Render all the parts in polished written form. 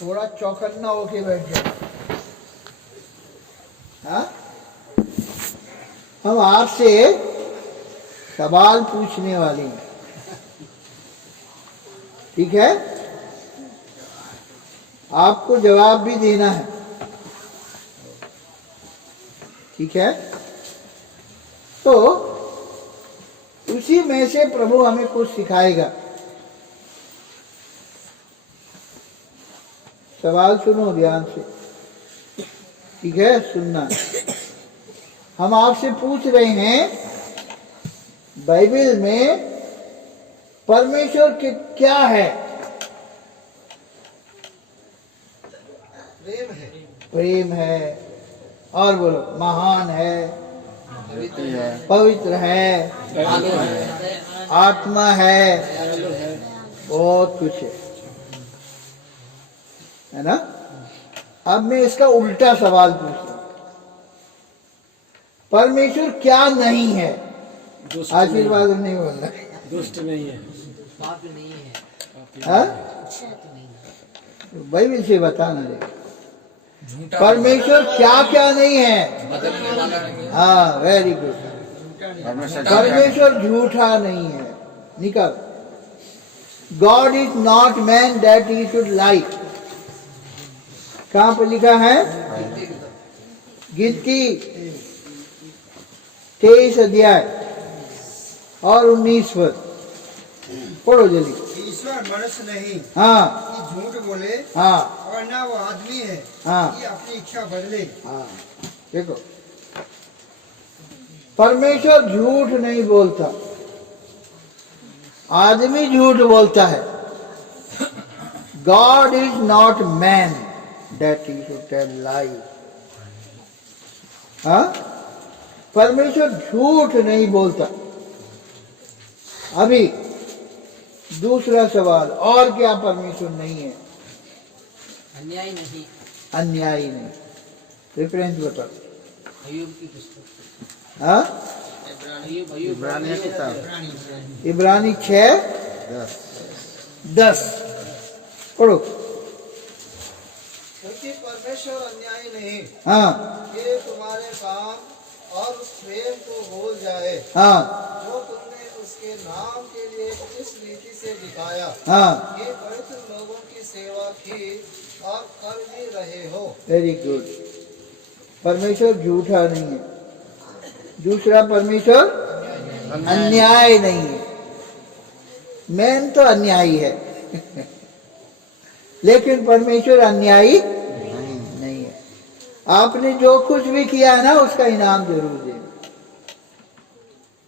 थोड़ा चौकन्ना होके बैठ जाए। हाँ, हम आपसे सवाल पूछने वाले हैं, ठीक है? आपको जवाब भी देना है, ठीक है? तो उसी में से प्रभु हमें कुछ सिखाएगा। सवाल सुनो ध्यान से, ठीक है? सुनना। हम आपसे पूछ रहे हैं बाइबल में परमेश्वर के क्या है? प्रेम है, प्रेम है, और बोलो महान है, पवित्र है, आत्मा है, बहुत कुछ है ना? अब मैं इसका उल्टा सवाल पूछ रहा हूं, परमेश्वर क्या नहीं है? आशीर्वाद नहीं बोलना, दुष्ट नहीं है, पाप नहीं है, हाँ? बाइबल से बताना रे, परमेश्वर क्या क्या नहीं है? हाँ, वेरी गुड। परमेश्वर झूठा नहीं है। निकल, God is not man that he should लाई। कहां पर लिखा है? गिनती 23 अध्याय और 19 पद पढ़ो जल्दी। ईश्वर मनुष्य नहीं हाँ, कि झूठ बोले, हाँ, और ना वो आदमी है हाँ, कि अपनी इच्छा बदले। हाँ। देखो, परमेश्वर झूठ नहीं बोलता, आदमी झूठ बोलता है। God is not man that he should tell lie. हाँ, परमेश्वर झूठ नहीं बोलता। अभी दूसरा सवाल, और क्या परमेश्वर नहीं है? अन्याय नहीं। अन्यायी नहीं। रेफरेंस बताओ। अय्यूब की पुस्तक। हाँ, इब्रानी किताब, इब्रानी 6:10 पढ़ो। क्योंकि परमेश्वर अन्यायी नहीं, हाँ, ये तुम्हारे काम और उस प्रेम को भूल जाए हाँ, जो तुमने उसके नाम के लिए इस नीति से दिखाया हाँ, कि पवित्र लोगों की सेवा की और कर भी रहे हो। Very good. परमेश्वर झूठा नहीं है। दूसरा, परमेश्वर अन्याय नहीं है। मैन तो अन्यायी है लेकिन परमेश्वर अन्यायी नहीं है। आपने जो कुछ भी किया है ना, उसका इनाम जरूर देना।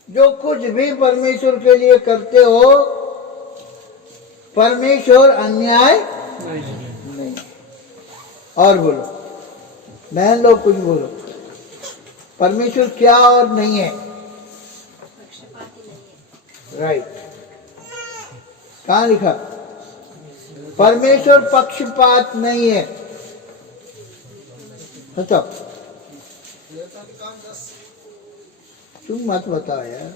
जो कुछ भी परमेश्वर के लिए करते हो, परमेश्वर अन्याय नहीं। और बोलो, बहन लोग कुछ बोलो, परमेश्वर क्या और नहीं है? राइट। कहाँ लिखा? परमेश्वर पक्षपात नहीं है। बताओ। तुम मत बताओ यार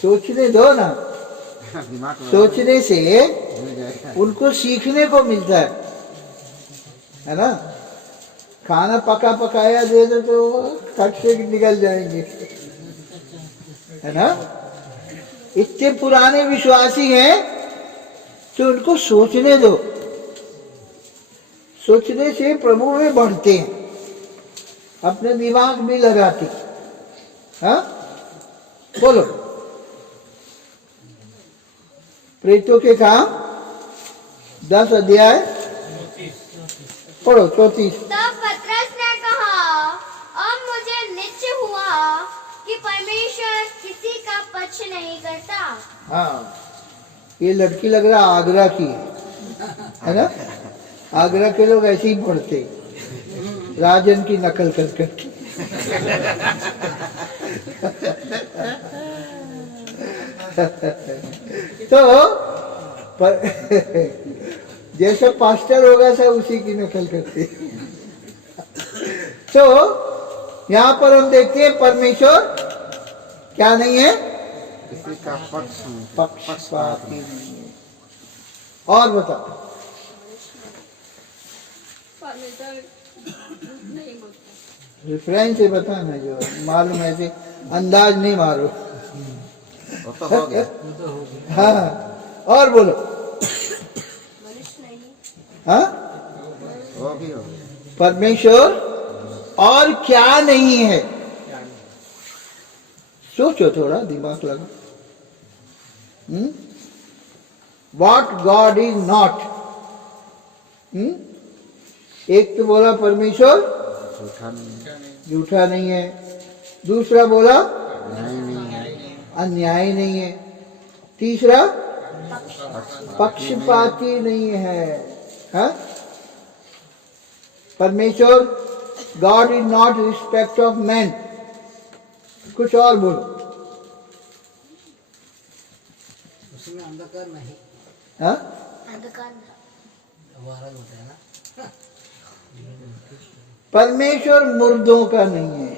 सोचने दो ना, सोचने से उनको सीखने को मिलता है ना? खाना पका पकाया दे दो तो खट से निकल जाएंगे, है ना? इतने पुराने विश्वासी हैं तो उनको सोचने दो। सोचने से प्रभु में बढ़ते हैं, अपने दिमाग भी लगाते। हाँ, बोलो। प्रेतों के काम 10 अध्याय पढ़ो 34। तब पतरस ने कहा, अब मुझे निश्चय हुआ कि परमेश्वर किसी का पक्ष नहीं करता। हाँ, ये लड़की लग रहा आगरा की है ना? आगरा के लोग ऐसे ही पढ़ते, राजन की नकल कर करके तो जैसा पास्टर होगा सब उसी की नकल करते। तो यहाँ पर हम देखते हैं परमेश्वर क्या नहीं है? किसी का पक्षपाती पक्षपाती नहीं है। और बता। परमेश्वर नहीं बोलता। रेफरेंस से बता ना, जो मालूम है ऐसे अंदाज नहीं मारो। वो तो हो गया। हाँ, और बोलो। मनुष्य नहीं। हाँ, वो भी हो गया। परमेश्वर और क्या नहीं है? सोचो, थोड़ा दिमाग लगा। What God is not. एक तो बोला परमेश्वर झूठा नहीं, झूठा नहीं है, दूसरा बोला नहीं है, अन्यायी नहीं है, तीसरा पक्षपाती पक्षपाती नहीं है। हाँ? परमेश्वर God is not respect of man. कुछ और बोलो। उसमें अंधकार नहीं, हाँ? अंधकार वारद होता है ना। परमेश्वर मुर्दों का नहीं है।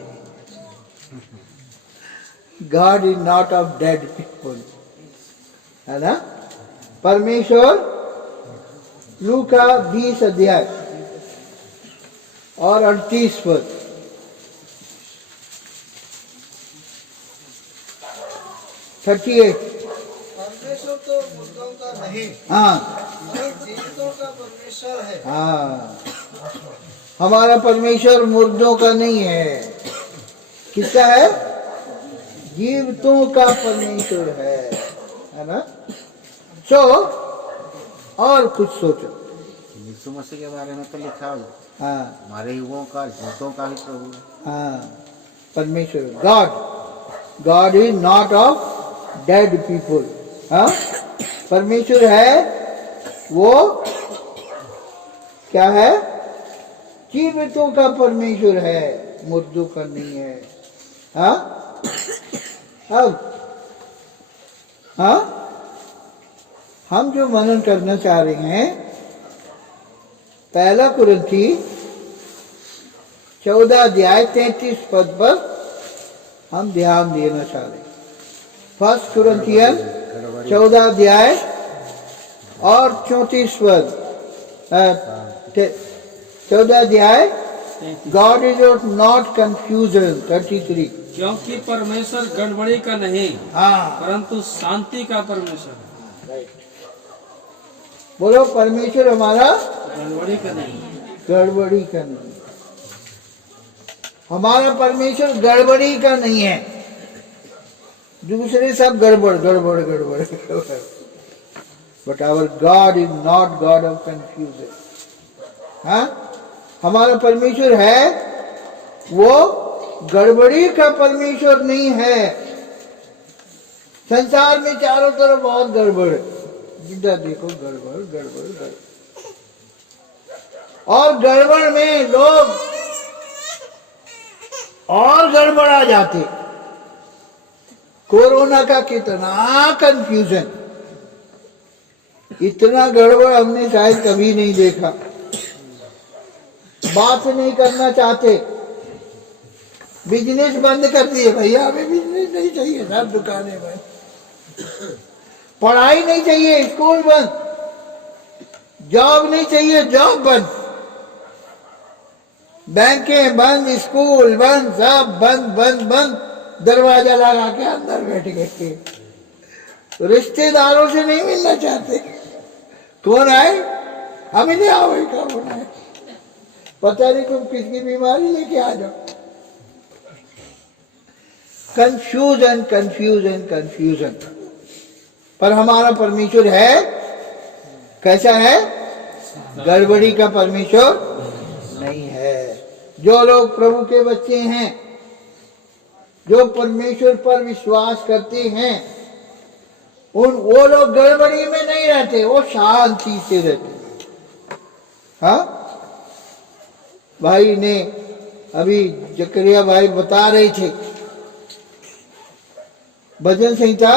God is not of dead people, है ना? परमेश्वर लूका 20 अध्याय और 38 पद। 38। परमेश्वर तो मुर्दों का नहीं, हाँ और जीवितों का परमेश्वर है। हाँ, हमारा परमेश्वर मुर्दों का नहीं है। किसका है? जीवितों का परमेश्वर है ना? सो और कुछ सोचो। यीशु मसीह के बारे में तो लिखा है, हाँ हमारे युगों का झूठों का ही प्रभु है। हाँ, परमेश्वर God is not of dead people. हाँ, परमेश्वर है, वो क्या है? जीवितों का परमेश्वर है, मुर्दों का नहीं है। हाँ, अब हाँ, हम जो मनन करना चाह रहे हैं, पहला कुरिन्थी 14 अध्याय 33 पद पर हम ध्यान देना चाह रहे हैं। फर्स्ट कुरिन्थियन 14 अध्याय और 34 पद। 14 अध्याय, गॉड इज नॉट कंफ्यूजन। 33। क्योंकि परमेश्वर गड़बड़ी का नहीं, हाँ, परंतु शांति का परमेश्वर है। बोलो, परमेश्वर हमारा गड़बड़ी का नहीं। गड़बड़ी का नहीं। हमारा परमेश्वर गड़बड़ी का नहीं है। दूसरे सब गड़बड़ गड़बड़ गड़बड़। But our God is not God of confusion. हाँ, हमारा परमेश्वर है, वो गड़बड़ी का परमेश्वर नहीं है। संसार में चारों तरफ बहुत गड़बड़ है, जिधर देखो गड़बड़ गड़बड़ गड़बड़। और गड़बड़ में लोग और गड़बड़ा जाते। कोरोना का कितना कंफ्यूजन, इतना गड़बड़ हमने शायद कभी नहीं देखा। बात नहीं करना चाहते, बिजनेस बंद कर दिए। भैया हमें बिजनेस नहीं चाहिए, सब दुकानें बंद। पढ़ाई नहीं चाहिए, स्कूल बंद। जॉब नहीं चाहिए, जॉब बंद। बैंकें बंद, स्कूल बंद, सब बंद बंद बंद। दरवाजा लगा के अंदर बैठ गए। रिश्तेदारों से नहीं मिलना चाहते। कौन आए? हमें नहीं आओ, कौन आए? पता नहीं तुम किसकी बीमारी लेके आ जाओ। Confusion confusion confusion. पर हमारा परमेश्वर है, कैसा है? गड़बड़ी का परमेश्वर नहीं है। जो लोग प्रभु के बच्चे हैं, जो परमेश्वर पर विश्वास करते हैं, वो लोग गड़बड़ी में नहीं रहते, वो शांति से रहते। हाँ, भाई ने अभी जकरिया भाई बता रहे थे, भजन संहिता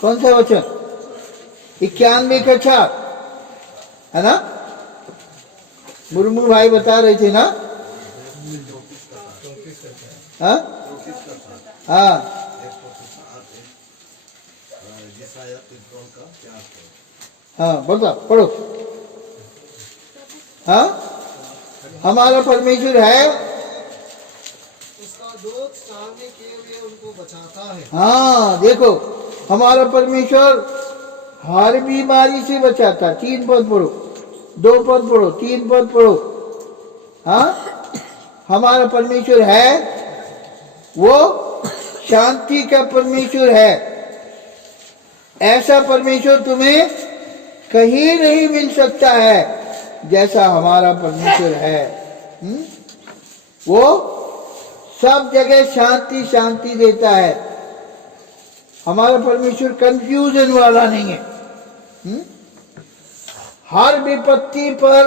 कौन सा वचन? 91 का 4, है ना? मुर्मू भाई बता रहे थे ना? हाँ हाँ, हाँ बता पढ़ो। हाँ हमारा परमेश्वर है, उसका दूत सामने किए हुए उनको बचाता है। हाँ देखो हमारा परमेश्वर हर बीमारी से बचाता। 3 पद पढ़ो, 2 पद पढ़ो, 3 पद पढ़ो। हाँ हमारा परमेश्वर है, वो शांति का परमेश्वर है। ऐसा परमेश्वर तुम्हें कहीं नहीं मिल सकता है जैसा हमारा परमेश्वर है। वो सब जगह शांति शांति देता है। हमारा परमेश्वर कंफ्यूजन वाला नहीं है। हर विपत्ति पर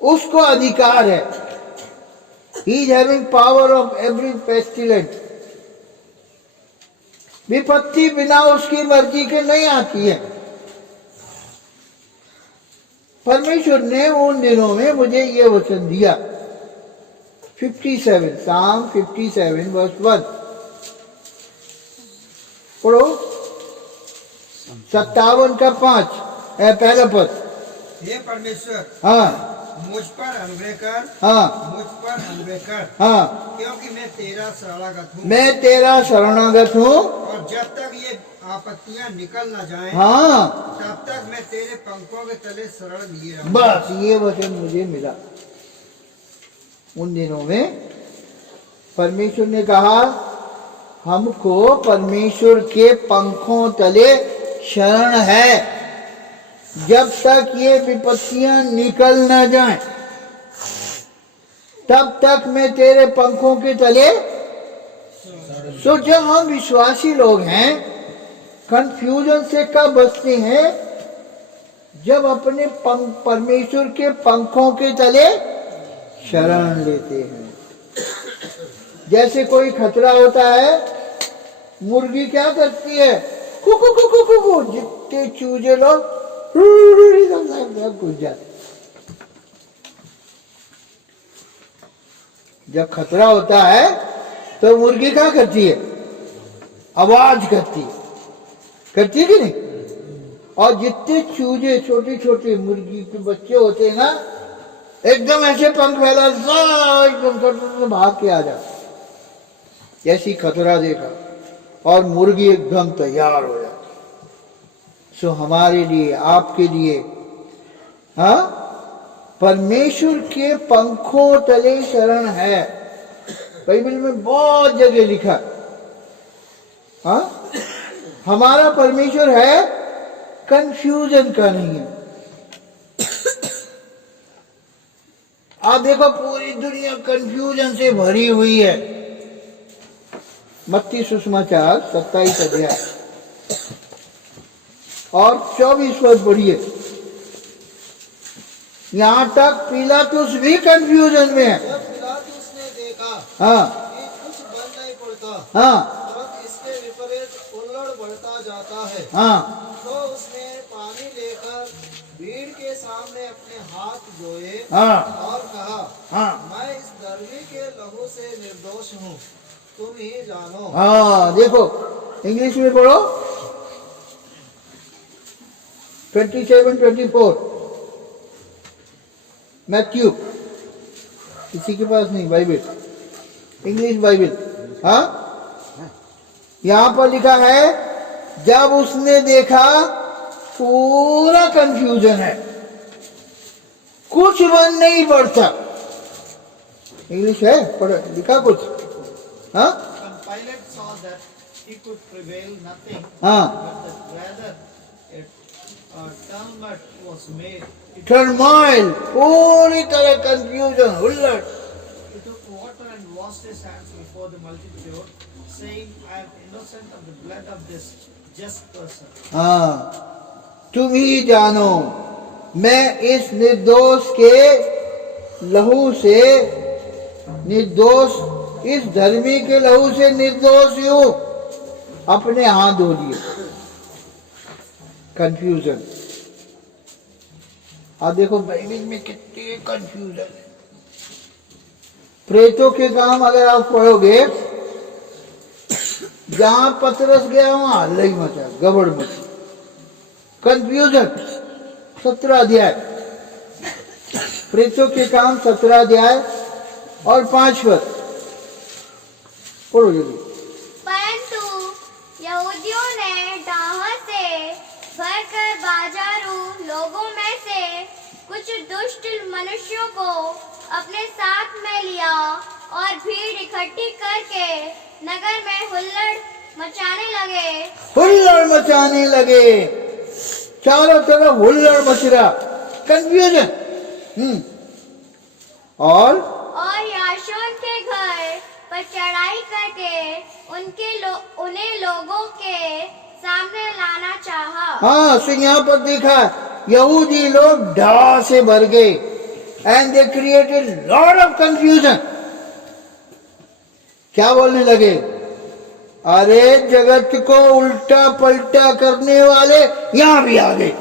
उसको अधिकार है। He is having power of every pestilence. विपत्ति बिना उसकी मर्जी के नहीं आती है। परमेश्वर ने उन दिनों में मुझे ये वचन दिया। 57 Psalm 57 verse 1 पढ़ो। 57 का 5 पहला पद। हे परमेश्वर, हाँ मुझ पर अनुग्रह कर, हाँ मुझ पर अनुग्रह कर, हाँ क्योंकि मैं तेरा शरणागत हूँ। मैं तेरा शरणागत हूँ। और जब तक ये आपत्तियां निकल न जाएं, हाँ तब तक मैं तेरे पंखों के तले शरण लिए रहूंगा। बस ये वचन मुझे मिला। उन दिनों में परमेश्वर ने कहा हमको परमेश्वर के पंखों तले शरण है जब तक ये विपत्तियां निकल न जाएं, तब तक मैं तेरे पंखों के तले। सो जब हम विश्वासी लोग हैं कंफ्यूजन से कब बचते हैं? जब अपने परमेश्वर के पंखों के तले शरण लेते हैं। जैसे कोई खतरा होता है, मुर्गी क्या करती है? कुकु कुकु कुकु, जितने चूजे लोग घुस जाते। जब खतरा होता है तो मुर्गी क्या करती है? आवाज करती है, करती है कि नहीं? और जितने चूजे छोटे छोटे मुर्गी के बच्चे होते हैं ना, एकदम ऐसे पंख फैला एकदम छोटे भाग के आ जाते। जैसी खतरा देखा और मुर्गी एकदम तैयार हो जाती। सो हमारे लिए, आपके लिए, हाँ परमेश्वर के पंखों तले शरण है। बाइबल में बहुत जगह लिखा। हाँ हमारा परमेश्वर है, कंफ्यूजन का नहीं है। आप देखो पूरी दुनिया कंफ्यूजन से भरी हुई है। मत्ती सुसमाचार 27 अध्याय और 24 पद पढ़िए। यहां तक पिलातुस भी कंफ्यूजन में है। जब पिलातुस ने देखा हाँ कि कुछ बन नहीं पड़ता, हाँ तब इसके विपरीत उल्लड़ बढ़ता जाता है, हाँ तो उसने पानी लेकर भीड़ के सामने अपने हाथ धोए हाँ और कहा, हाँ मैं इस धर्मी के लहू से निर्दोष हूँ, तुम ही जानो। हाँ देखो इंग्लिश में पढ़ो। 27-24 मैथ्यू। किसी के पास नहीं बाइबल, इंग्लिश बाइबल। हाँ यहां पर लिखा है जब उसने देखा, पूरा कंफ्यूजन है, कुछ बन नहीं पड़ता। इंग्लिश है, पढ़ो, लिखा कुछ। हाँ When Pilate saw that he could prevail nothing, हाँ but that rather a tumult was made, turmoil, पूरी तरह कंफ्यूजन, हुल्लड़। he took water and washed his hands before the multitude, saying, I am innocent of the blood of this just person. हाँ तुम ही जानो, मैं इस निर्दोष के लहू से निर्दोष, इस धर्मी के लहू से निर्दोष हूं। अपने हाथ धो लिए। कंफ्यूजन। आप देखो बाइबल में कितने कंफ्यूजन है। प्रेतों के काम अगर आप पढ़ोगे, जहां पतरस गया वहां हल्ला ही मचा, गड़बड़ मची। कंफ्यूजन 17 अध्याय, प्रेतों के काम 17 अध्याय और 5 पद पढ़ो जल्दी। परंतु यहूदियों ने डाह से भरकर बाजारू लोगों में से कुछ दुष्ट मनुष्यों को अपने साथ में लिया और भीड़ इकट्ठी करके नगर में हुल्लड़ मचाने लगे। चारों तरफ हुल्लड़ मच रहा, कंफ्यूजन। और याशोन के घर पर चढ़ाई करके उन्हें लोगों के सामने लाना चाहा। हाँ, तो यहाँ पर देखा यहूदी लोग डा से भर गए and they created lot of confusion. क्या बोलने लगे? अरे जगत को उल्टा पलटा करने वाले यहां भी आ गए।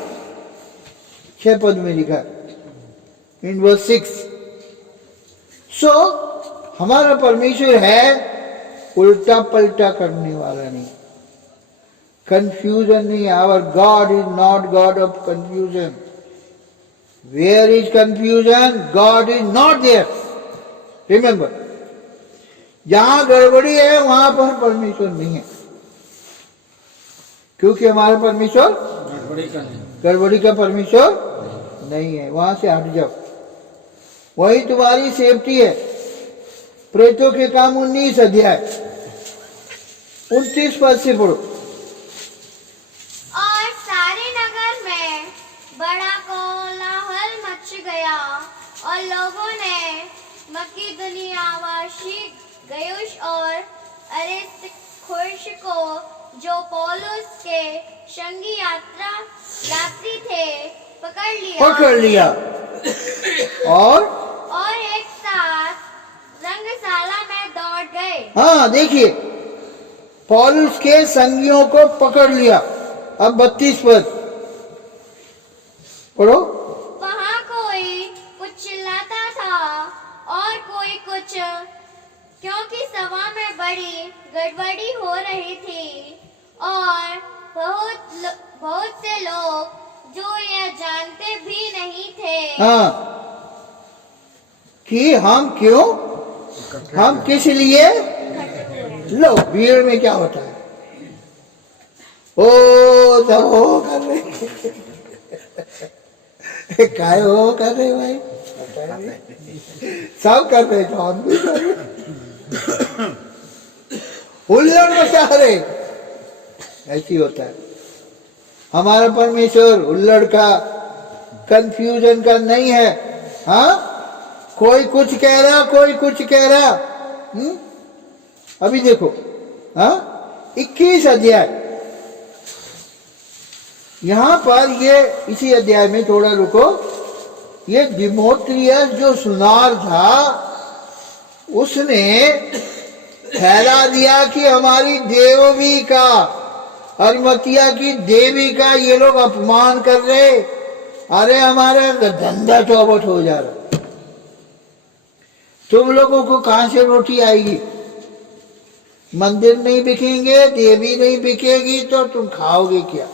6 पद में लिखा इन वर्स 6। सो हमारा परमेश्वर है उल्टा पलटा करने वाला नहीं, कंफ्यूजन नहीं। Our God is not God of confusion. Where is confusion, God is not there. Remember, जहां गड़बड़ी है वहां पर परमेश्वर नहीं है, क्योंकि हमारा परमेश्वर गड़बड़ी का परमेश्वर नहीं है। वहां से हट जाओ, वही तुम्हारी सेफ्टी है। प्रेतों के काम 19 अध्याय 29 पद से पढ़ो। और सारे नगर में बड़ा कोलाहल मच गया और लोगों ने मकिदुनियावासी गयुश और अरिस्तर्खुस को, जो पौलुस के संगी यात्री थे, पकड़ लिया और एक साथ रंगशाला में दौड़ गए। हाँ, देखिए, पौलुस के संगियों को पकड़ लिया। अब 32 पद पढ़ो। वहाँ कोई कुछ चिल्लाता था और कोई कुछ, क्योंकि सभा में बड़ी गड़बड़ी हो रही थी और बहुत से लोग जो यह जानते भी नहीं थे हाँ, कि हम किस लिए। लो, भीड़ में क्या होता है? ओ सब हो कर रहे काय हो कर रहे भाई, सब कर रहे तो हम भी कर रहे। हुल्लड़ मचा रहे, ऐसी होता है। हमारा परमेश्वर हुल्लड़ का, कंफ्यूजन का नहीं है। हाँ, कोई कुछ कह रहा, कोई कुछ कह रहा। अभी देखो, हाँ, 21 अध्याय, यहां पर ये इसी अध्याय में थोड़ा रुको। ये दिमोत्रियस जो सुनार था, उसने फैला दिया कि हमारी देवी का, अरमतिया की देवी का ये लोग अपमान कर रहे। अरे हमारा धंधा चौपट हो जा रहा, तुम लोगों को कहां से रोटी आएगी? मंदिर नहीं बिकेंगे, देवी नहीं बिकेगी, तो तुम खाओगे क्या?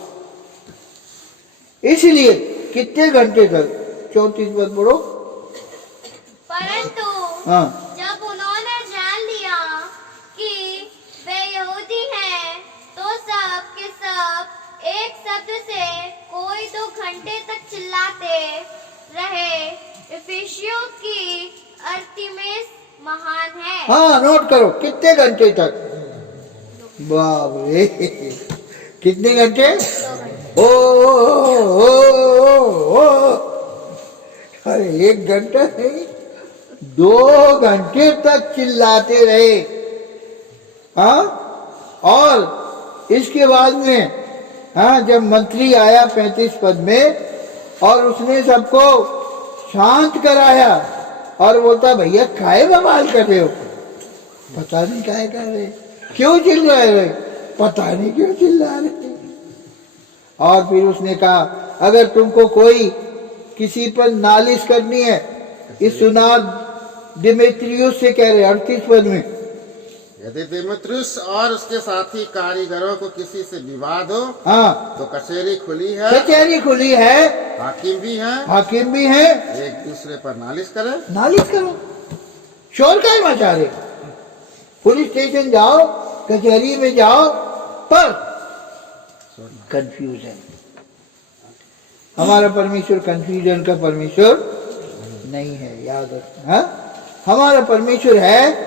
इसलिए कितने घंटे तक, 34 पद पढ़ो। परंतु हाँ, जब उन्होंने जान लिया कि वे यहूदी हैं, तो सब के सब एक शब्द से कोई 2 घंटे तक चिल्लाते रहे, इफिसियों की अर्तिमिस महान है। हाँ, नोट करो, कितने घंटे तक? बाप रे, कितने घंटे? ओ, अरे 1 घंटा नहीं, 2 घंटे तक चिल्लाते रहे। हाँ, और इसके बाद में, हाँ, जब मंत्री आया 35 पद में, और उसने सबको शांत कराया और बोलता, भैया काहे बवाल कर रहे हो? पता नहीं काहे कर रहे, क्यों चिल्ला रहे, पता नहीं क्यों चिल्ला रहे। और फिर उसने कहा, अगर तुमको कोई किसी पर नालिश करनी है, इस सुनार दिमेत्रियुस से कह रहे 38 पद में, यदि दिमेत्रियुस और उसके साथी कारीगरों को किसी से विवाद हो हाँ, तो कचहरी खुली है, कचहरी खुली है, हाकिम भी है, हाकिम भी है, एक दूसरे पर नालिश करे। नालिश करो। शोर काय मचा रहे? पुलिस स्टेशन जाओ, कचहरी में जाओ, पर कंफ्यूजन। हमारा परमेश्वर कंफ्यूजन का परमेश्वर नहीं है, याद रखना। हाँ? हमारा परमेश्वर है।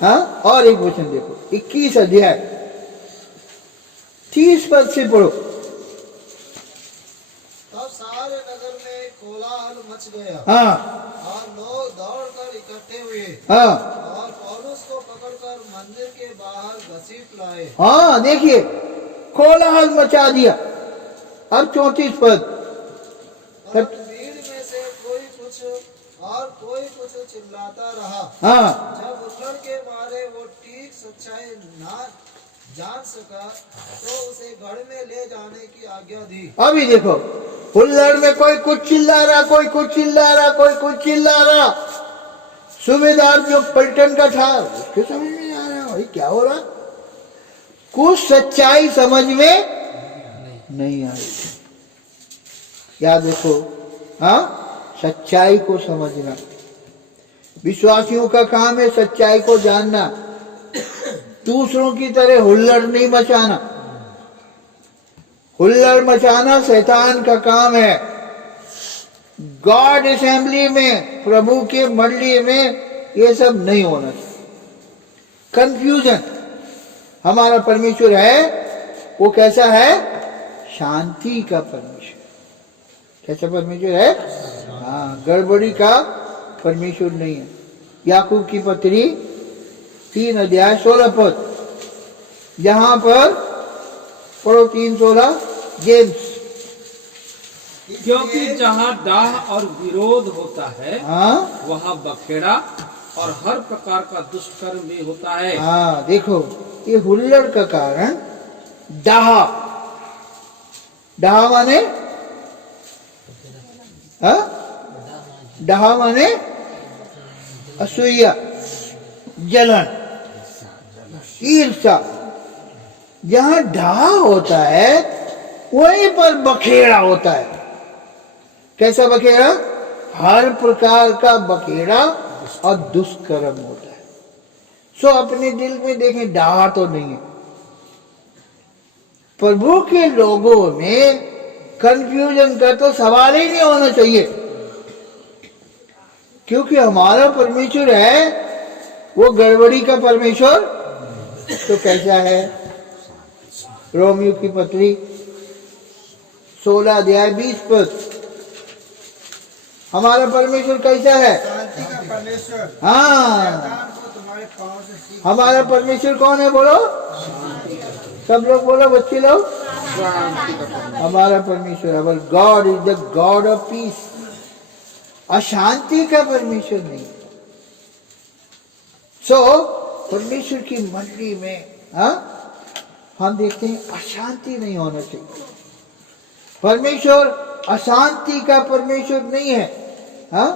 हाँ? और एक वचन देखो, 21 अध्याय 30 पद से पढ़ो। तब सारे नगर में कोलाहल मच गया हाँ, और लोग दौड़कर इकट्ठे हुए हाँ, और पौलुस को पकड़कर मंदिर के बाहर घसीट लाए। हाँ, देखिए कोलाहल मचा दिया। अब 34 पद। और भीड़ में से कोई कुछ और कोई कुछ चिल्लाता रहा। हाँ, जब उछल के मारे वो ठीक सच्चाई ना जान सका तो उसे गढ़ में ले जाने की आज्ञा दी। अभी देखो, हुल्लड़ में कोई कुछ चिल्ला रहा, कोई कुछ चिल्ला रहा, कोई कुछ चिल्ला रहा। सूबेदार जो पलटन का था उसके समझ में नहीं आ रहा भाई क्या हो रहा। कुछ सच्चाई समझ में नहीं आई। याद देखो, हाँ, सच्चाई को समझना। विश्वासियों का काम है सच्चाई को जानना, दूसरों की तरह हुल्लड़ नहीं मचाना। हुल्लड़ मचाना शैतान का काम है। गॉड असेंबली में, प्रभु के मंडली में ये सब नहीं होना चाहिए। कंफ्यूजन। हमारा परमेश्वर है, वो कैसा है? शांति का परमेश्वर। कैसा परमेश्वर है? हाँ, गड़बड़ी का परमेश्वर नहीं है। याकूब की पत्री 3 अध्याय 16 पद, यहां पर पढ़ो 3:16। जेम्स। क्योंकि जहाँ डाह और विरोध होता है हाँ, वहाँ बखेड़ा और हर प्रकार का दुष्कर्म भी होता है। हाँ, देखो ये हुल्लड़ का कारण डाहा। डाहा माने, हाँ, डाहा माने असूया, जलन, ईर्ष्या। जहां डाहा होता है वहीं पर बखेड़ा होता है। कैसा बखेड़ा? हर प्रकार का बखेड़ा और दुष्कर्म होता है। सो अपने दिल में देखें, डाह तो नहीं है। प्रभु के लोगों में कंफ्यूजन का तो सवाल ही नहीं होना चाहिए, क्योंकि हमारा परमेश्वर है वो गड़बड़ी का परमेश्वर तो कैसा है? रोमियो की पत्री 16 अध्याय 20 पद। हमारा परमेश्वर कैसा है? शांति का परमेश्वर। हाँ, शैतान को तुम्हारे पांव से सीख। हमारा परमेश्वर कौन है? बोलो, सब लोग बोलो, बच्चे लोग। हमारा परमेश्वर, our God is the God of peace. अशांति का परमेश्वर नहीं। सो परमेश्वर की मंडली में, हाँ, हम देखते हैं अशांति नहीं होना चाहिए। परमेश्वर अशांति का परमेश्वर नहीं है। हाँ,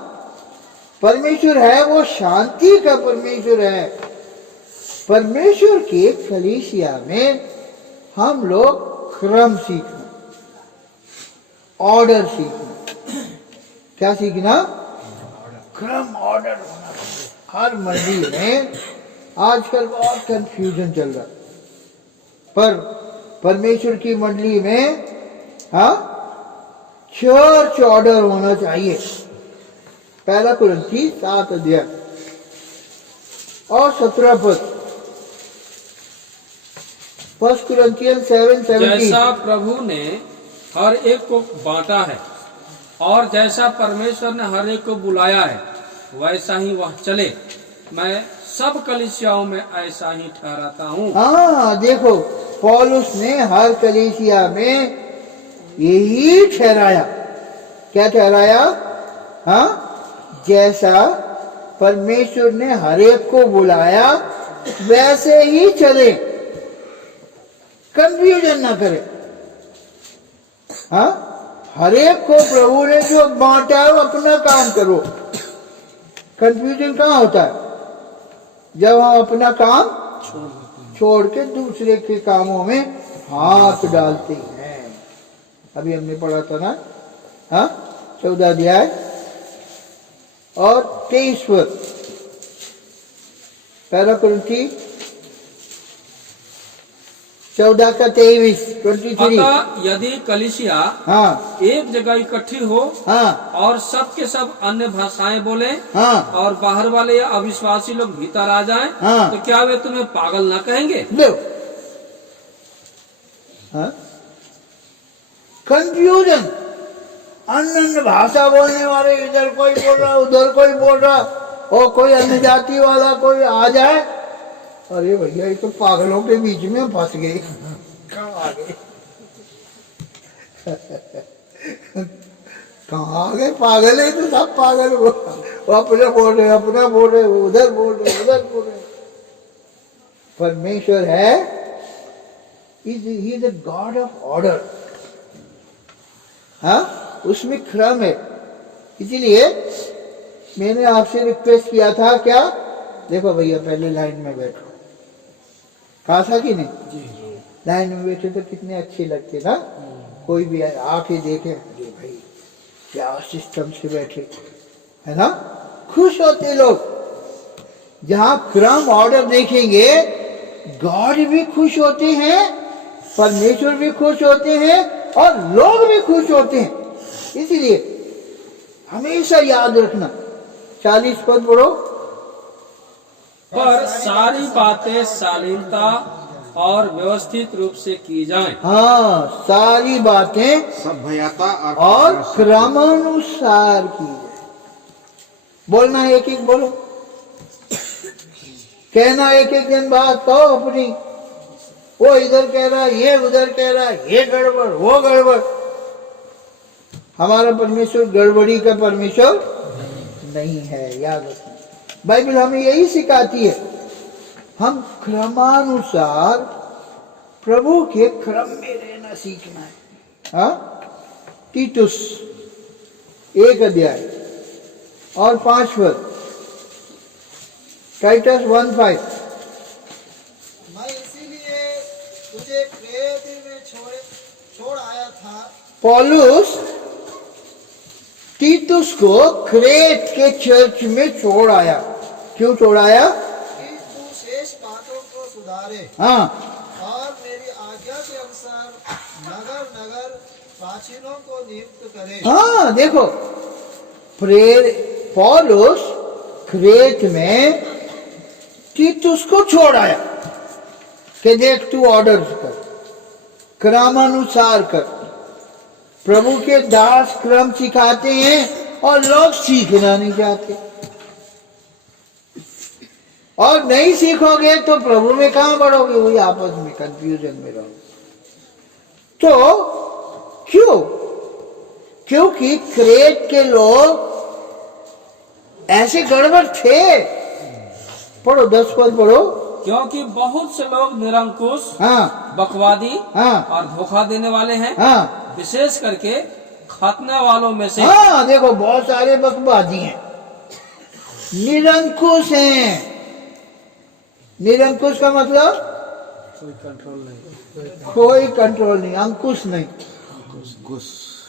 परमेश्वर है वो शांति का परमेश्वर है। परमेश्वर की कलीसिया में हम लोग क्रम सीखना, ऑर्डर सीखना। क्या सीखना? क्रम, ऑर्डर होना। हर मंदिर में आजकल बहुत कंफ्यूजन चल रहा है, पर परमेश्वर की मंडली में, हाँ, चर्च ऑर्डर होना चाहिए। 1 कुरिन्थी 7 अध्याय और 17 पद। 1 कुरिन्थियन 7:17। जैसा प्रभु ने हर एक को बांटा है और जैसा परमेश्वर ने हर एक को बुलाया है वैसा ही वह चले। मैं सब कलीसियाओं में ऐसा ही ठहराता हूँ। हाँ, देखो पौलुस ने हर कलीसिया में यही ठहराया। क्या ठहराया? हाँ, जैसा परमेश्वर ने हर एक को बुलाया वैसे ही चले, कंफ्यूजन ना करे। हाँ, हर एक को प्रभु ने जो बांटा है वो अपना काम करो। कंफ्यूजन कहाँ होता है? जब हम अपना काम छोड़ के दूसरे के कामों में हाथ डालते हैं। अभी हमने पढ़ा था ना, हाँ, 14 अध्याय और 23 पद, पहला कुरिन्थी 14 का 23, 23। अतः यदि कलीसिया हाँ एक जगह इकट्ठी हो हाँ और सब के सब अन्य भाषाएं बोले हाँ, और बाहर वाले या अविश्वासी लोग भीतर आ जाएं, हाँ। तो क्या वे तुम्हें पागल ना कहेंगे? लो, हाँ, कंफ्यूजन, अन्य भाषा बोलने वाले, इधर कोई बोल रहा उधर कोई बोल रहा, और कोई अन्य जाति वाला कोई आ जाए, अरे भैया ये तो पागलों के बीच में फंस गए, कहाँ आ गए कहाँ आ गए, पागल है तो सब पागल, वो अपना बोल रहे अपना बोल रहे, उधर बोल रहे उधर बोल रहे। परमेश्वर है, he is the God of order, हाँ, उसमें क्रम है। इसीलिए मैंने आपसे रिक्वेस्ट किया था, क्या, देखो भैया पहले लाइन में बैठो, कहा था कि नहीं? लाइन में बैठे तो कितने अच्छे लगते ना, कोई भी आके देखे, अरे भाई क्या सिस्टम से बैठे, है ना, खुश होते लोग। जहां क्रम ऑर्डर देखेंगे, गॉड भी खुश होते हैं, परमेश्वर भी खुश होते हैं, और लोग भी खुश होते हैं। इसीलिए हमेशा याद रखना, 40 पद पढ़ो। पर सारी बातें शालीनता और व्यवस्थित रूप से की जाएं। हाँ, सारी बातें सभ्यता और क्रमानुसार की जाए। बोलना एक एक बोलो, कहना एक एक दिन बात कहो अपनी, वो इधर कह रहा, ये उधर कह रहा, ये गड़बड़ वो गड़बड़। हमारा परमेश्वर गड़बड़ी का परमेश्वर नहीं है, याद रखना। बाइबल हमें यही सिखाती है, हम क्रमानुसार प्रभु के क्रम में रहना सीखना है। हाँ, तीतुस 1 अध्याय और 5 पद, टाइटस 1:5। मैं इसीलिए तुझे क्रेते में छोड़ आया था। पौलुस तीतुस को क्रेट के चर्च में छोड़ आया। क्यों छोड़ आया? कि तू शेष बातों को सुधारे हाँ, और मेरी आज्ञा के अनुसार नगर नगर प्राचीनों को नियुक्त करे। हाँ, देखो, पौलुस क्रेट में तीतुस को छोड़ आया कि देख तू ऑर्डर कर, क्रमानुसार कर। प्रभु के दास क्रम सिखाते हैं और लोग सीखना नहीं चाहते, और नहीं सीखोगे तो प्रभु में कहां बढ़ोगे, वही आपस में कंफ्यूजन में रहोगे। तो क्यों? क्योंकि क्रेट के लोग ऐसे गड़बड़ थे। पढ़ो 10 पद पढ़ो। क्योंकि बहुत से लोग निरंकुश, हाँ बकवादी हाँ और धोखा देने वाले हैं, हाँ विशेष करके खतने वालों में से। हाँ, देखो बहुत सारे बकवादी हैं, निरंकुश हैं। निरंकुश का मतलब कोई कंट्रोल नहीं, अंकुश नहीं।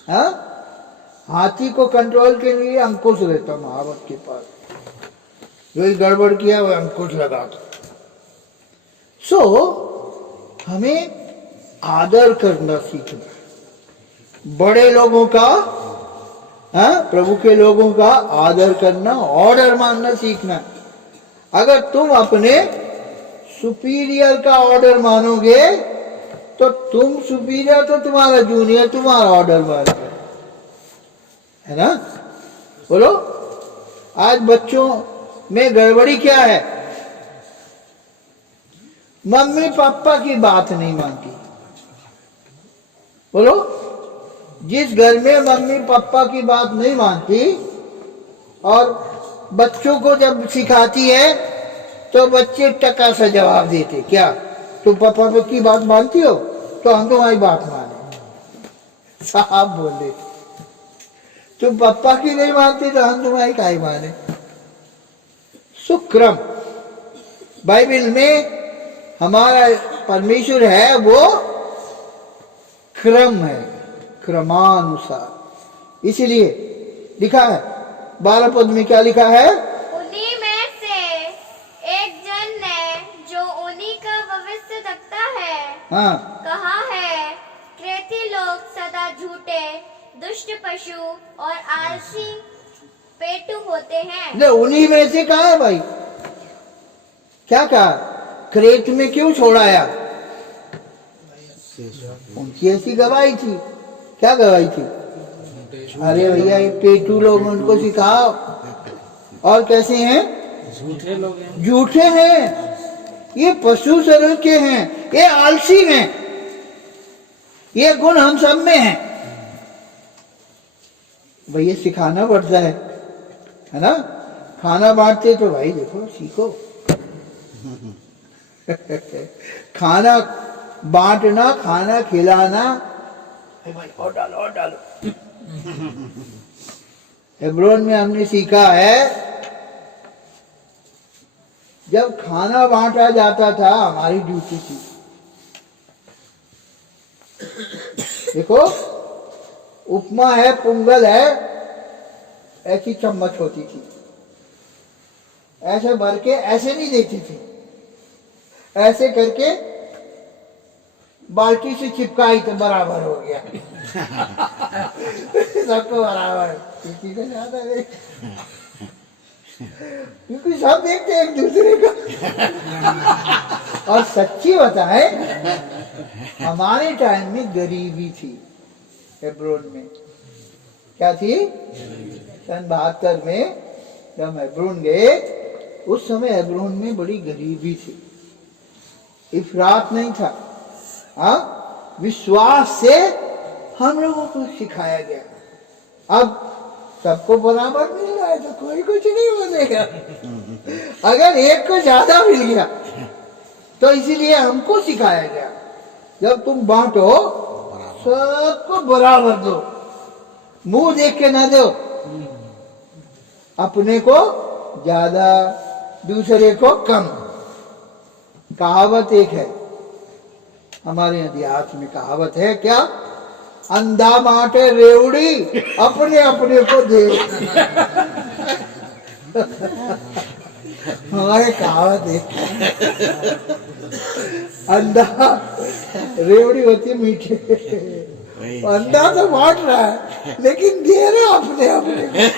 हाँ? हाथी को कंट्रोल के लिए अंकुश रहता महावत के पास, जो गड़बड़ किया वो अंकुश लगा दो। हमें आदर करना सीखना, बड़े लोगों का, हाँ, प्रभु के लोगों का आदर करना, ऑर्डर मानना सीखना। अगर तुम अपने सुपीरियर का ऑर्डर मानोगे तो तुम सुपीरियर, तो तुम्हारा जूनियर तुम्हारा ऑर्डर मानेगा, है ना? बोलो, आज बच्चों में गड़बड़ी क्या है? मम्मी पापा की बात नहीं मानती। बोलो, जिस घर में मम्मी पापा की बात नहीं मानती और बच्चों को जब सिखाती है तो बच्चे टका सा जवाब देते, क्या तुम पापा की बात मानती हो तो हम तुम्हारी बात माने। साहब बोले, तुम पापा की नहीं मानती तो हम तुम्हारी काहे माने। सुक्रम बाइबल में हमारा परमेश्वर है वो क्रम है, क्रमानुसार। इसलिए लिखा है 12 पद में, क्या लिखा है? उन्हीं में से एक जन ने जो उन्हीं का भविष्य रखता है हाँ, कहा है, क्रेती लोग सदा झूठे, दुष्ट पशु और आलसी पेटू होते हैं। ले उन्हीं में से कहा है भाई, क्या कहा? क्रेत में क्यों छोड़ाया? उनकी ऐसी गवाही थी। क्या गवाही थी? अरे भैया ये पेटू लोग, उनको सिखाओ। और कैसे हैं? झूठे लोग हैं। झूठे हैं, ये पशु शरीर के हैं, ये आलसी हैं। ये गुण हम सब में है। भैया सिखाना पड़ता है ना? खाना बांटते तो भाई देखो सीखो। खाना बांटना, खाना खिलाना, भाई और डालो और डालो। हेब्रोन में हमने सीखा है, जब खाना बांटा जाता था हमारी ड्यूटी थी। देखो उपमा है, पोंगल है, ऐसी चम्मच होती थी, ऐसे भर के ऐसे नहीं देती थी, ऐसे करके बाल्टी से चिपकाई तो बराबर हो गया। सबको बराबर, किसी को ज्यादा नहीं, क्योंकि सब देखते हैं एक दूसरे को। और सच्ची बताए, हमारे टाइम में गरीबी थी हेब्रोन में। क्या थी? सन 72 में जब हेब्रोन गए, उस समय हेब्रोन में बड़ी गरीबी थी, इफरात नहीं था। हाँ, विश्वास से हम लोगों को सिखाया गया। अब सबको बराबर मिल रहा है तो कोई कुछ नहीं बोलेगा। अगर एक को ज्यादा मिल गया तो इसीलिए हमको सिखाया गया, जब तुम बांटो सबको बराबर दो, मुंह देख के ना दो, अपने को ज्यादा दूसरे को कम। कहावत एक है हमारे अध्यात्म में, कहावत है क्या? अंधा बांटे रेवड़ी, अपने अपने को दे। हमारे कहावत है, अंधा रेवड़ी होती है मीठे, अंधा तो बांट रहा है लेकिन दे रहा अपने अपने।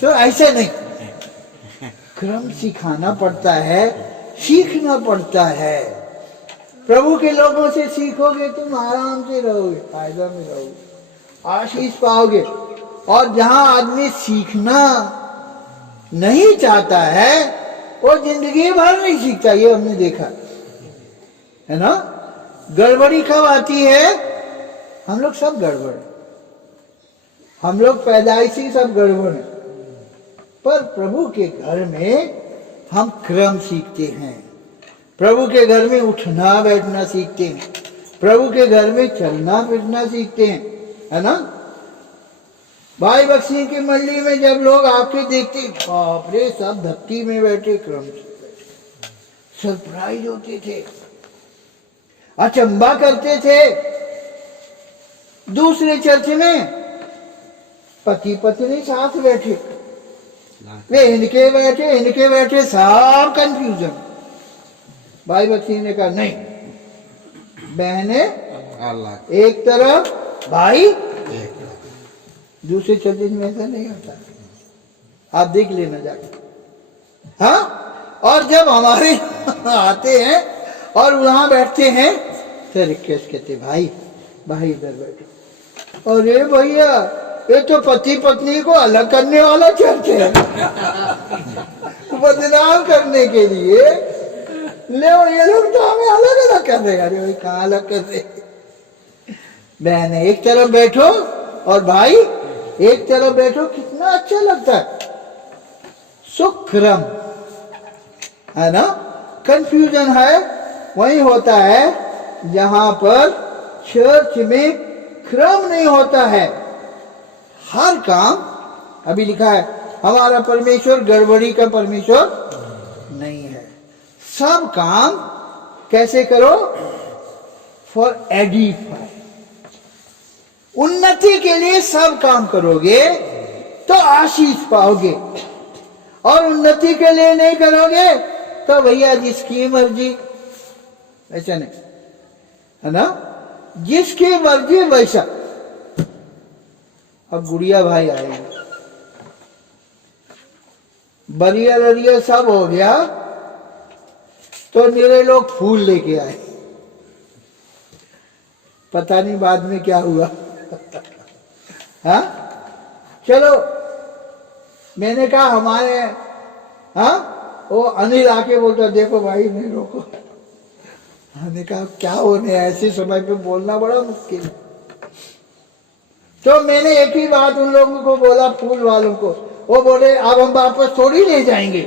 तो ऐसे नहीं, क्रम सिखाना पड़ता है, सीखना पड़ता है। प्रभु के लोगों से सीखोगे तुम आराम से रहोगे, फायदा में रहोगे, आशीष पाओगे। और जहां आदमी सीखना नहीं चाहता है वो जिंदगी भर नहीं सीखता, ये हमने देखा है ना। गड़बड़ी कब आती है? हम लोग सब गड़बड़ है, हम लोग पैदाइशी सब गड़बड़ है, पर प्रभु के घर में हम क्रम सीखते हैं। प्रभु के घर में उठना बैठना सीखते हैं, प्रभु के घर में चलना फिरना सीखते हैं, है ना। भाई बख्शी की मंडली में जब लोग आके देखते, बाप रे, सब भक्ति में बैठे, क्रम से बैठे, सरप्राइज होते थे, अचंबा करते थे। दूसरे चर्च में पति पत्नी साथ बैठे, वे इनके बैठे, सब कंफ्यूजन। भाई बच्ची ने कहा नहीं, बहने एक तरफ, भाई दूसरे चर्च में ऐसा नहीं होता, आप देख लेना जाके। हाँ, और जब हमारे आते हैं और वहां बैठते हैं तो रिक्वेस्ट कहते, भाई भाई इधर बैठो। अरे भैया, ये तो पति पत्नी को अलग करने वाला चर्च है। बदनाम करने के लिए ले, ये लोग तो हमें अलग अलग कर रहे हैं। अरे भाई कहाँ अलग कर रहे? बहन एक तरफ बैठो और भाई एक तरफ बैठो, कितना अच्छा लगता है। सुक्रम है ना। कंफ्यूजन है वही होता है जहां पर चर्च में क्रम नहीं होता है। हर काम, अभी लिखा है हमारा परमेश्वर गड़बड़ी का परमेश्वर नहीं है। सब काम कैसे करो? फॉर एडिफाई, उन्नति के लिए सब काम करोगे तो आशीष पाओगे, और उन्नति के लिए नहीं करोगे तो भैया जिसकी मर्जी, ऐसा नहीं है ना, जिसकी मर्जी वैसा। अब गुड़िया भाई आए, बरिया लरिया सब हो गया, तो मेरे लोग फूल लेके आए, पता नहीं बाद में क्या हुआ। हाँ चलो, मैंने कहा हमारे, हाँ वो अनिल आके बोलता देखो भाई नहीं रोको। हमने कहा क्या होने, ऐसे समय पे बोलना बड़ा मुश्किल है। तो मैंने एक ही बात उन लोगों को बोला, फूल वालों को, वो बोले अब हम वापस थोड़ी ले जाएंगे।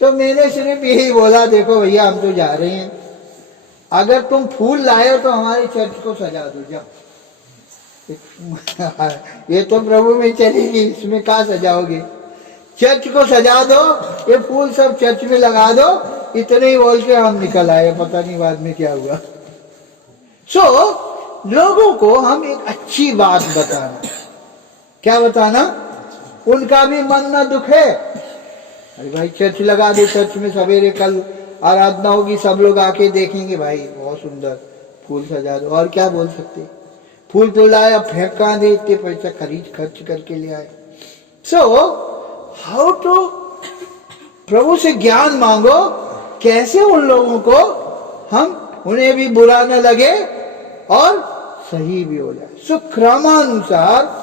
तो मैंने सिर्फ यही बोला देखो भैया हम तो जा रहे हैं, अगर तुम फूल लाए हो तो हमारे चर्च को सजा दो जाओ। ये तो प्रभु में चलेगी, इसमें कहाँ सजाओगे? चर्च को सजा दो, ये फूल सब चर्च में लगा दो। इतने ही बोल के हम निकल आए, पता नहीं बाद में क्या हुआ। लोगों को हम एक अच्छी बात बताना, क्या बताना? उनका भी मन ना दुखे। अरे भाई चर्च लगा दो, चर्च में सवेरे कल आराधना होगी, सब लोग आके देखेंगे भाई बहुत सुंदर फूल सजा दो। और क्या बोल सकते? फूल तो लाए, अब फेंका दे, इतने पैसा खर्च करके ले आए। हाउ टू, प्रभु से ज्ञान मांगो, कैसे उन लोगों को हम, उन्हें भी बुरा न लगे और सही भी हो जाए। क्रमानुसार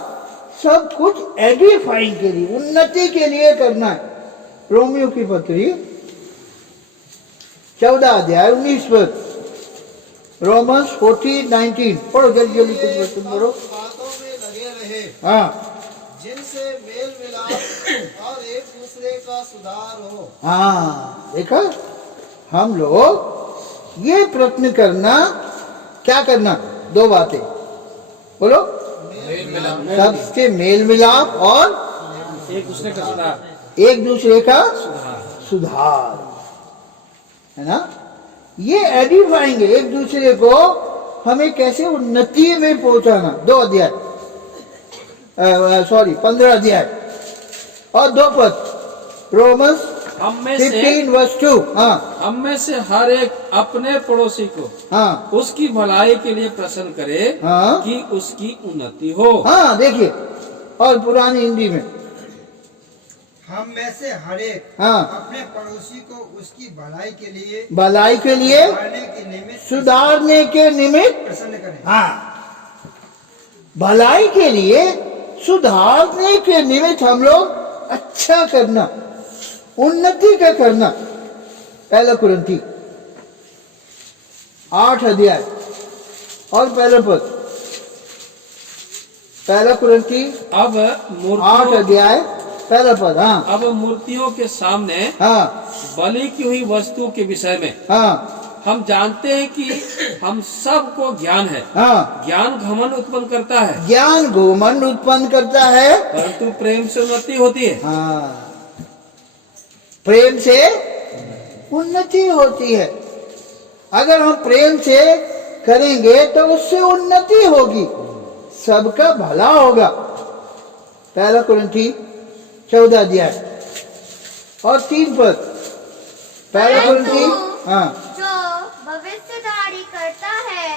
सब कुछ एडिफाइंग के लिए, उन्नति के लिए करना है। रोमियो की पत्री 14 अध्याय 19 पद, रोमन्स 14:19 पढ़ो जल्दी जल्दी, कुछ वचन पढ़ो। बातों में लगे रहे, हाँ जिनसे मेल मिलाप और एक दूसरे का सुधार हो। हाँ देखा, हम लोग ये प्रयत्न करना, क्या करना? 2 बातें बोलो, सबसे मेल मिलाप और एक दूसरे का सुधार, एक दूसरे का सुधार। सुधार, है ना? ये एडिफाइंग है, एक दूसरे को हमें कैसे उन्नति में पहुंचाना। 2 अध्याय 15 अध्याय और 2 पद, रोमन्स हम में से 15:2। हाँ हम में से हर एक अपने पड़ोसी को हाँ उसकी भलाई के लिए प्रसन्न करे, हाँ। कि उसकी उन्नति हो। हाँ देखिए, और पुरानी हिंदी में हम में से हर एक हाँ अपने पड़ोसी को उसकी भलाई के लिए, भलाई के लिए, सुधारने के निमित्त सुधारने के निमित्त, प्रसन्न करें। हाँ भलाई के लिए, सुधारने के निमित्त हम लोग अच्छा करना, उन्नति का करना। 1 कुरिन्थी 8 अध्याय और 1 पद, 1 कुरिन्थी अब 8 मूर्तियों अध्याय 1 पद। हाँ अब मूर्तियों के सामने हाँ बलि की हुई वस्तु के विषय में हाँ हम जानते हैं कि हम सबको ज्ञान है। हाँ, ज्ञान घमंड उत्पन्न करता है, ज्ञान घमंड उत्पन्न करता है, परंतु प्रेम से उन्नति होती है। हाँ प्रेम से उन्नति होती है। अगर हम प्रेम से करेंगे तो उससे उन्नति होगी, सबका भला होगा। 1 कुरिन्थी 14 अध्याय और 3 पद। 1 कुरिन्थी हाँ जो भविष्यवाणी करता है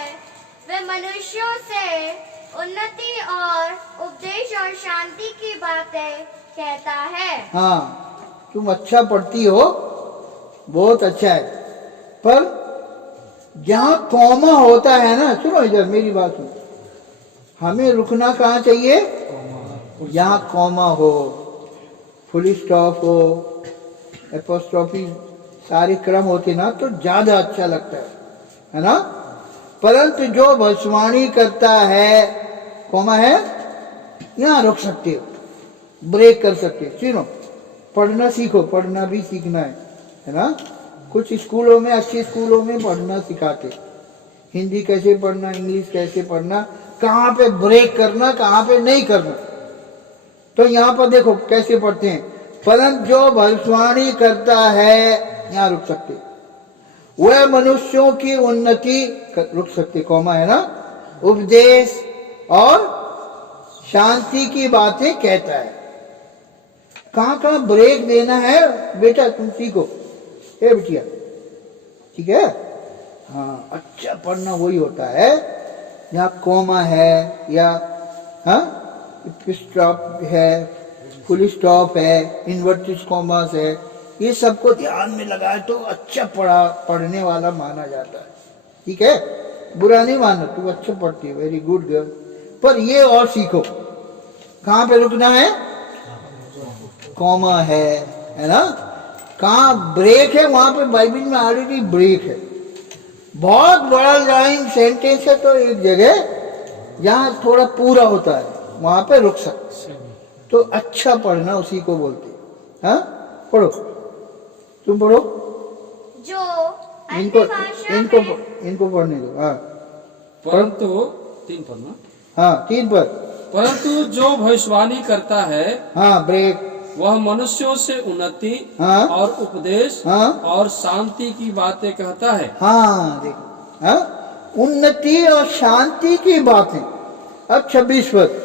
वह मनुष्यों से उन्नति और उपदेश और शांति की बातें कहता है। हाँ तुम अच्छा पढ़ती हो, बहुत अच्छा है, पर जहाँ कॉमा होता है ना, सुनो इधर मेरी बात सुनो, हमें रुकना कहाँ चाहिए? जहाँ कॉमा हो, फुल स्टॉप हो, एपोस्ट्रोफी, सारे क्रम होते ना तो ज्यादा अच्छा लगता है ना? परंतु जो भविष्यवाणी करता है, कॉमा है, यहाँ रुक सकते हो, ब्रेक कर सकते हो। सुनो, पढ़ना सीखो, पढ़ना भी सीखना है ना? कुछ स्कूलों में, अच्छे स्कूलों में पढ़ना सिखाते, हिंदी कैसे पढ़ना, इंग्लिश कैसे पढ़ना, कहाँ पे ब्रेक करना, कहाँ पे नहीं करना। तो यहाँ पर देखो कैसे पढ़ते हैं, परंतु जो भविष्यवाणी करता है, यहाँ रुक सकते, वह मनुष्यों की उन्नति रुक सकते, कौमा है ना, उपदेश और शांति की बातें कहता है। कहाँ कहाँ ब्रेक देना है बेटा, तुम सीखो, ए बिटिया, ठीक है। हाँ, अच्छा पढ़ना वही होता है, यहाँ कॉमा है या स्टॉप है, फुल स्टॉप है, इन्वर्टेड कॉमास है, ये सबको ध्यान में लगाए तो अच्छा पढ़ने वाला माना जाता है, ठीक है। बुरा नहीं मानना, तू अच्छा पढ़ती है, वेरी गुड गर्ल, पर ये और सीखो, कहाँ पे रुकना है, कॉमा है ना, कहाँ ब्रेक है, वहां पे बाइबल में ऑलरेडी ब्रेक है। बहुत बड़ा लाइन सेंटेंस है तो एक जगह जहाँ थोड़ा पूरा होता है वहां पे रुक सकते, तो अच्छा पढ़ना उसी को बोलते हैं। हाँ, पढ़ो, तुम पढ़ो, जो इनको अन्य भाषा इनको में इनको पढ़ने दो। हाँ, परंतु 3 पद ना, हाँ 3 पर, परंतु जो भविष्यवाणी करता है हाँ ब्रेक, वह मनुष्यों से उन्नति हाँ, और उपदेश हाँ, और शांति की बातें कहता है। हाँ देखो, हाँ, उन्नति और शांति की बातें। अब 26 पद,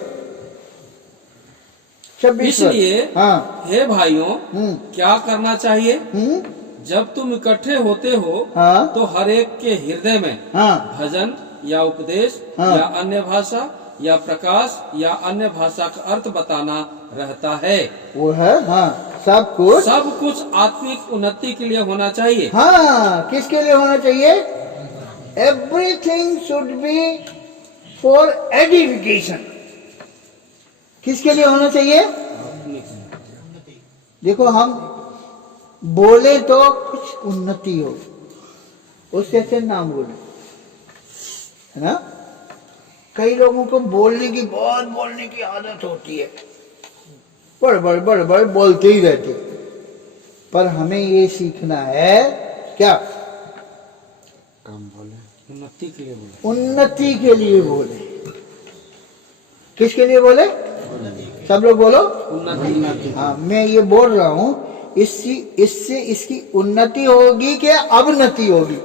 26 इसलिए हाँ, हे भाइयों, क्या करना चाहिए, हम्म, जब तुम इकट्ठे होते हो हाँ, तो हर एक के हृदय में हाँ, भजन या उपदेश हाँ। या अन्य भाषा या प्रकाश या अन्य भाषा का अर्थ बताना रहता है। वो है, हाँ, सब कुछ आत्मिक उन्नति के लिए होना चाहिए। हाँ, किसके लिए होना चाहिए, everything should be for edification, किसके लिए होना चाहिए। देखो हम बोले तो कुछ उन्नति हो, उससे अच्छे नाम बोले, है ना। कई लोगों को बोलने की आदत होती है, बड़ बोलते ही रहते, पर हमें ये सीखना है क्या, उन्नति के लिए बोले, उन्नति के लिए बोले। किसके लिए बोले, सब लोग बोलो, उन्नति। हाँ, मैं ये बोल रहा हूँ, इससे इसकी उन्नति होगी कि अवनति होगी।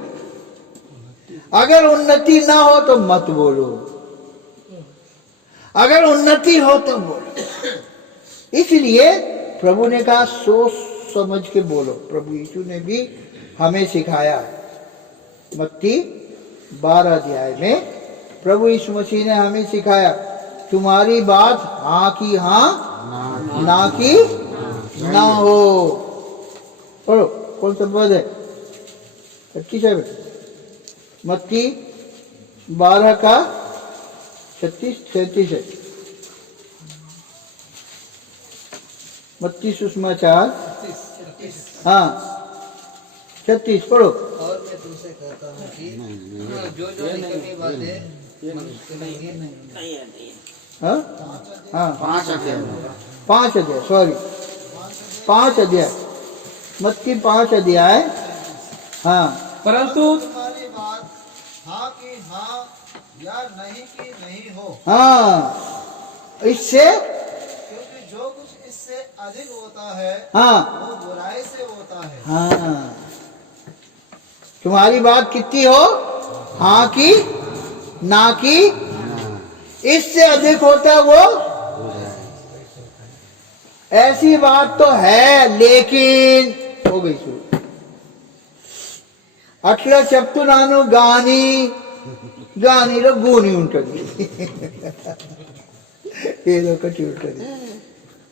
अगर उन्नति ना हो तो मत बोलो, अगर उन्नति हो तो बोलो। इसलिए प्रभु ने कहा सोच समझ के बोलो। प्रभु यीशु ने भी हमें सिखाया। मत्ती 12 अध्याय में प्रभु यीशु मसीह ने हमें सिखाया, तुम्हारी बात हाँ की हाँ, ना की ना हो। पढ़ो, कौन सा पद है, 25 है मत्ती 12 का 36-37 है। मत्ती सुसमाचार, हाँ 36 पढ़ो। और मैं तुमसे कहता हूँ कि जो निकलनी बातें हाँ हाँ 5 अध्याय 5 अध्याय, सॉरी 5 अध्याय, मत्ती 5 अध्याय, हाँ। परंतु तुम्हारी बात हाँ की हाँ या नहीं की नहीं हो, हाँ, इससे, क्योंकि जो कुछ इससे अधिक होता है हाँ वो बुराई से होता है। हाँ, तुम्हारी बात कितनी हो, हाँ की ना की, इससे अधिक होता है वो, ऐसी बात तो है लेकिन हो गई शुरू। अट्ला चप्तु नानु गानी लो गूनी उंटदी ये लोग कटी उंटदी,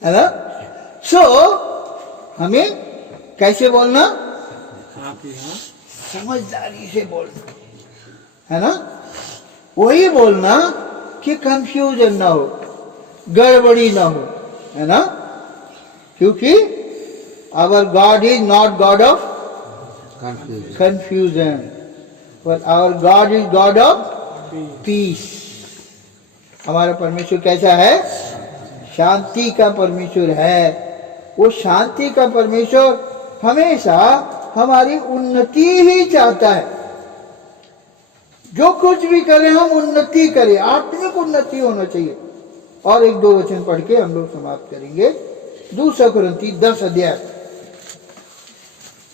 है ना। सो हमें कैसे बोलना, समझदारी से बोलना, है ना। वही बोलना कि कंफ्यूजन ना हो, गड़बड़ी ना हो, है ना। क्योंकि our God is not God of confusion, but our God is God of peace. हमारा परमेश्वर कैसा है, शांति का परमेश्वर है। वो शांति का परमेश्वर हमेशा हमारी उन्नति ही चाहता है। जो कुछ भी करें हम उन्नति करें, आत्मिक उन्नति होना चाहिए। और 1-2 वचन पढ़ के हम लोग समाप्त करेंगे। दूसरा कुरिन्थी 10 अध्याय,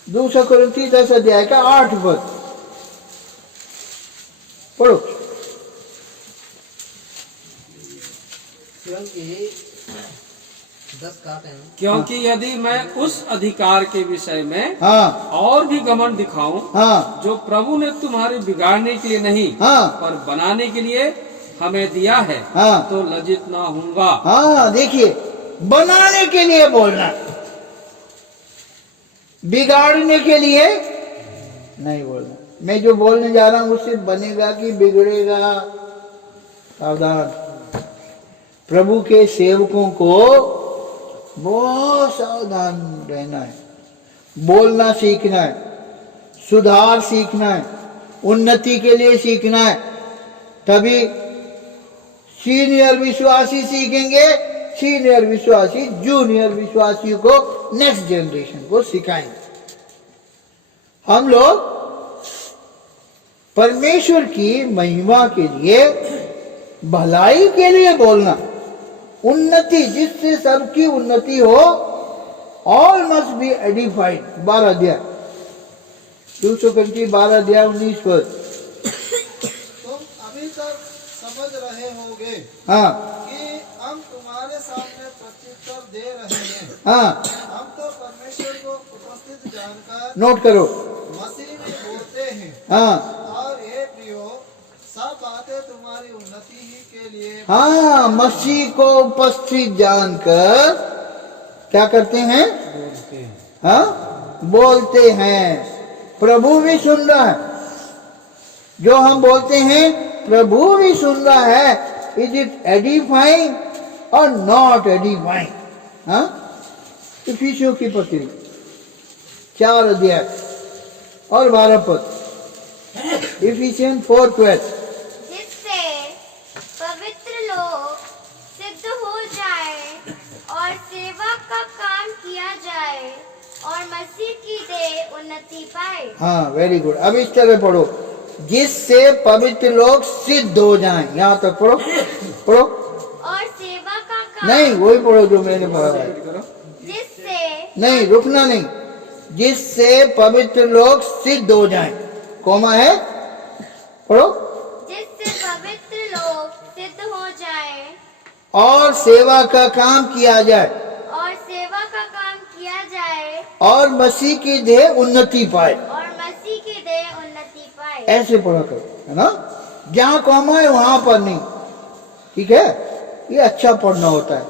दूसरा कुरिन्थी 10 अध्याय का 8 पद पढ़ो। क्योंकि यदि मैं उस अधिकार के विषय में हाँ और भी घमंड दिखाऊं हाँ जो प्रभु ने तुम्हारे बिगाड़ने के लिए नहीं हाँ पर बनाने के लिए हमें दिया है, हाँ तो लज्जित ना होऊंगा। हाँ, देखिए, बनाने के लिए बोलना, बिगाड़ने के लिए नहीं बोलना। मैं जो बोलने जा रहा हूं उससे बनेगा कि बिगड़ेगा, सावधान। प्रभु के सेवकों को बहुत सावधान रहना है, बोलना सीखना है, सुधार सीखना है, उन्नति के लिए सीखना है। तभी सीनियर विश्वासी सीखेंगे, सीनियर विश्वासी जूनियर विश्वासियों को, नेक्स्ट जनरेशन को सिखाएंगे। हम लोग परमेश्वर की महिमा के लिए, भलाई के लिए बोलना, उन्नति, जिससे सबकी उन्नति हो। All must be एडिफाइड। 12 अध्याय, 12 अध्याय 19 पद। तुम अभी तक समझ रहे होगे हाँ कि हम तुम्हारे सामने प्रत्युत्तर दे रहे हैं। हाँ, हम तो परमेश्वर को उपस्थित जानकर नोट करो। मसीह में बोलते हैं। हाँ और ये प्रियो, सब बातें तुम्हारी उन्नति ही के लिए। हाँ, मसीह को उपस्थित जानकर क्या करते हैं? हाँ, बोलते हैं। प्रभु भी सुन रहा है जो हम बोलते हैं, प्रभु भी सुन रहा है। इज इट एडिफाइंग और नॉट एडिफाइंग? हाँ, इफिसियों की पत्री 4 अध्याय और 12 पद। इफिसियन 4:12। जिससे पवित्र लोग सिद्ध हो जाए और सेवा का काम किया जाए और मसीह की देह उन्नति पाए। हाँ, वेरी गुड। अब इस तरह पढ़ो, जिससे पवित्र लोग सिद्ध हो जाएं। यहाँ तक पढ़ो, पढ़ो। और सेवा का काम नहीं, वही पढ़ो जो मैंने पढ़ा है। जिससे नहीं, रुकना नहीं। जिससे पवित्र लोग सिद्ध हो जाएं, कोमा है, पढ़ो। जिससे पवित्र लोग सिद्ध हो जाए और सेवा का काम किया जाए और सेवा का काम किया जाए और मसीह की देह उन्नति पाए। और मसीह की देह उन्नति पाए। ऐसे पढ़ा करो, है ना? जहाँ कॉमा है वहां पर नहीं, ठीक है? ये अच्छा पढ़ना होता है,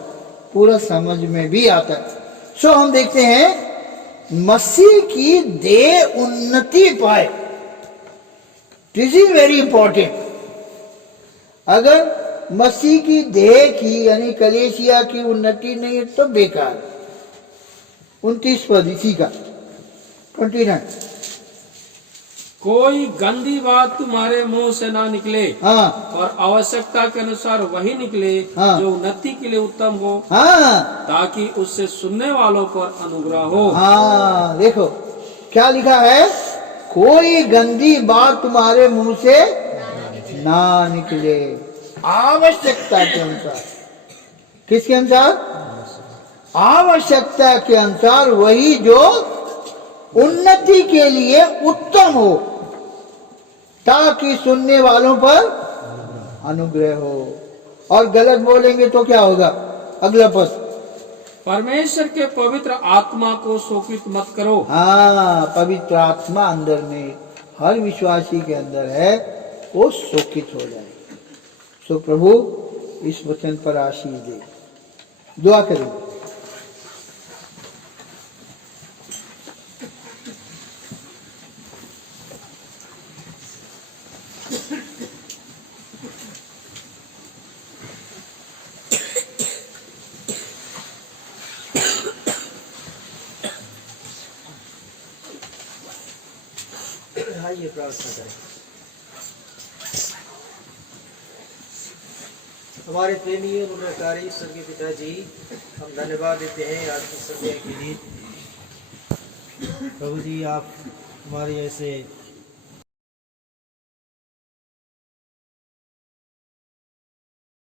पूरा समझ में भी आता है। सो हम देखते हैं, मसीह की देह उन्नति पाए। This is very important. अगर मसीह की देह की यानी कलेसिया की उन्नति नहीं है तो बेकार। 29 पद इसी का 29। कोई गंदी बात तुम्हारे मुंह से ना निकले, हाँ और आवश्यकता के अनुसार वही निकले हाँ। जो उन्नति के लिए उत्तम हो, हाँ ताकि उससे सुनने वालों पर अनुग्रह हो। हाँ, देखो क्या लिखा है, कोई गंदी बात तुम्हारे मुंह से ना निकले, आवश्यकता के अनुसार। किसके अनुसार? आवश्यकता के अनुसार, वही जो उन्नति के लिए उत्तम हो, ताकि सुनने वालों पर अनुग्रह हो। और गलत बोलेंगे तो क्या होगा? अगला पद, परमेश्वर के पवित्र आत्मा को शोकित मत करो। हाँ, पवित्र आत्मा अंदर में हर विश्वासी के अंदर है, वो शोकित हो जाए। सो प्रभु इस वचन पर आशीष दे। दुआ करेंगे। आइए प्रार्थना करें। हमारे प्रेमी और उन्नतकारी स्वर्गीय पिताजी, हम धन्यवाद देते हैं आज की संध्या के लिए। प्रभु जी, आप हमारे ऐसे